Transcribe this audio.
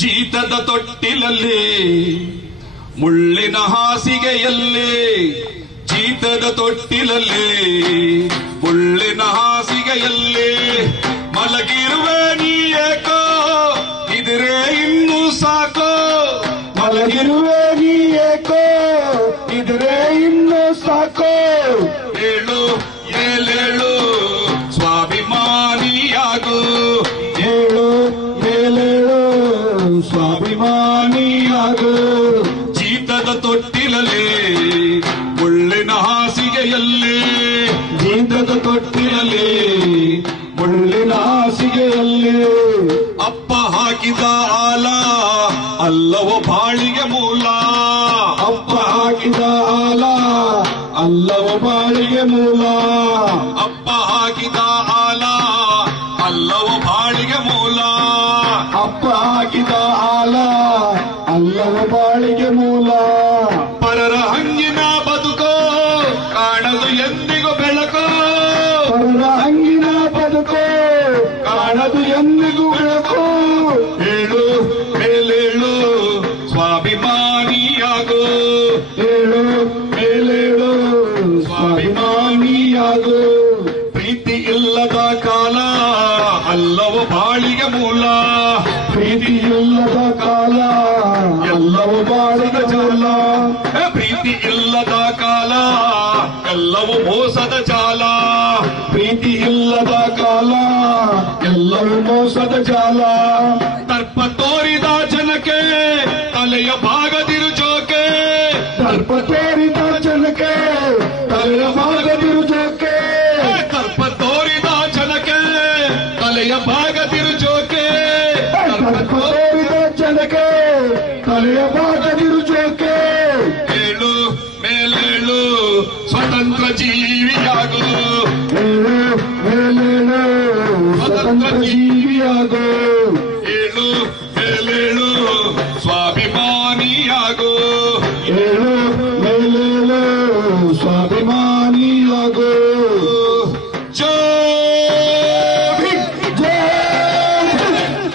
ಜೀತದ ತೊಟ್ಟಿಲಲ್ಲಿ, ಮುಳ್ಳಿನ ಹಾಸಿಗೆಯಲ್ಲಿ, ಜೀತದ ತೊಟ್ಟಿಲಲ್ಲಿ, ಮುಳ್ಳಿನ ಹಾಸಿಗೆಯಲ್ಲಿ ಮಲಗಿರುವೆ ಏಕೋ, ಇದ್ರೆ ಇನ್ನು ಸಾಕೋ. ಮಲಗಿರುವೆ ಏಕೋ, ಇದ್ರೆ ಇನ್ನು ಸಾಕೋ. ಏಳು, ಏಳೇಳು ಹಾಸಿಗೆಯಲ್ಲಿ ಜೀತದ ತೊಟ್ಟಿನಲ್ಲಿ ಮುಳ್ಳಿನ ಹಾಸಿಗೆಯಲ್ಲಿ ಅಪ್ಪ ಹಾಕಿದ ಆಲ ಅಲ್ಲವ ಬಾಳಿಗೆ ಮೂಲ. ಅಪ್ಪ ಹಾಕಿದ ಹಾಲ ಅಲ್ಲವ ಬಾಳಿಗೆ ಮೂಲ. ಅಪ್ಪ ಹಾಕಿದ ಆಲ ಅಲ್ಲವ ಬಾಳಿಗೆ ಮೂಲ. ಅಪ್ಪ ಹಾಕಿದ ಹಾಲ ಅಲ್ಲವ ಬಾಳಿಗೆ ಮೂಲ. ಬದುಕು ಕಾಣದು ಎಂದಿಗೂ ಬೆಳಕು ಏಳು ಮೇಲೇಳು. ಸ್ವಾಭಿಮಾನಿಯಾಗು. ಏಳು ಮೇಲೇಳು. ಸ್ವಾಭಿಮಾನಿಯಾಗು. ಪ್ರೀತಿ ಬಾಳಿಗೆ ಮೂಲ ಪ್ರೀತಿ ಇಲ್ಲದ ಕಾಲ ಎಲ್ಲವೂ ಬಾಳಿನ ಜಾಲ ಏ, ಪ್ರೀತಿ ಇಲ್ಲದ ಕಾಲ ಎಲ್ಲವೂ ಮೋಸದ ಜಾಲ ಪ್ರೀತಿ ಇಲ್ಲದ ಕಾಲ ಎಲ್ಲವೂ ಮೋಸದ ಜಾಲ ದರ್ಪ ತೋರಿದ ಜನಕ್ಕೆ ತಲೆಯ ಭಾಗದಿರು ಜೋಕೆ ದರ್ಪ ತೋರಿದ ಜನಕ್ಕೆ ತಲೆಯ ಭಾಗದಿರು ಜೋಕೆ ಏ, ದರ್ಪ ತೋರಿದ ಜನಕ್ಕೆ ತಲೆಯ ಭಾಗದಿರು ಜನಕ್ಕೆ ತಲೆಯ ಭಾಗದಿರು ಜೋಕೆ ಏಳು ಮೇಲೇಳು ಸ್ವತಂತ್ರ ಜೀವಿಯಾಗು ಏಳು ಮೇಲೇಳು ಸ್ವತಂತ್ರ ಜೀವಿಯಾಗು ಏಳು ಮೇಲೇಳು ಸ್ವಾಭಿಮಾನಿಯಾಗು ಏಳು ಮೇಲೇಳು ಸ್ವಾಭಿಮಾನಿ